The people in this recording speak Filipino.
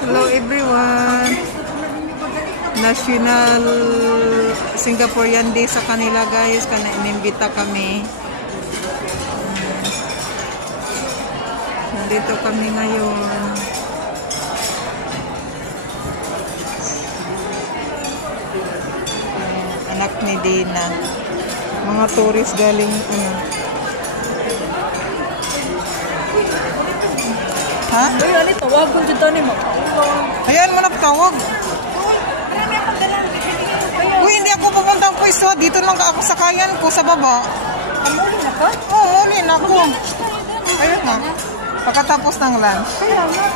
Hello everyone. National Singaporean Day sa kanila guys. Inimbita kami. Nandito kami ngayon. Anak ni Dina. Mga tourist galing Ha? Uy, ali, tawag ko dito ni mo. Ayan mo na tawag. Uy, hindi ako pupuntang pwesto. Dito lang ako sa kayan ko sa baba. Amuli na ka? Oo, muli na ako. Ayun na. Pagkatapos ng lunch. Kaya nga.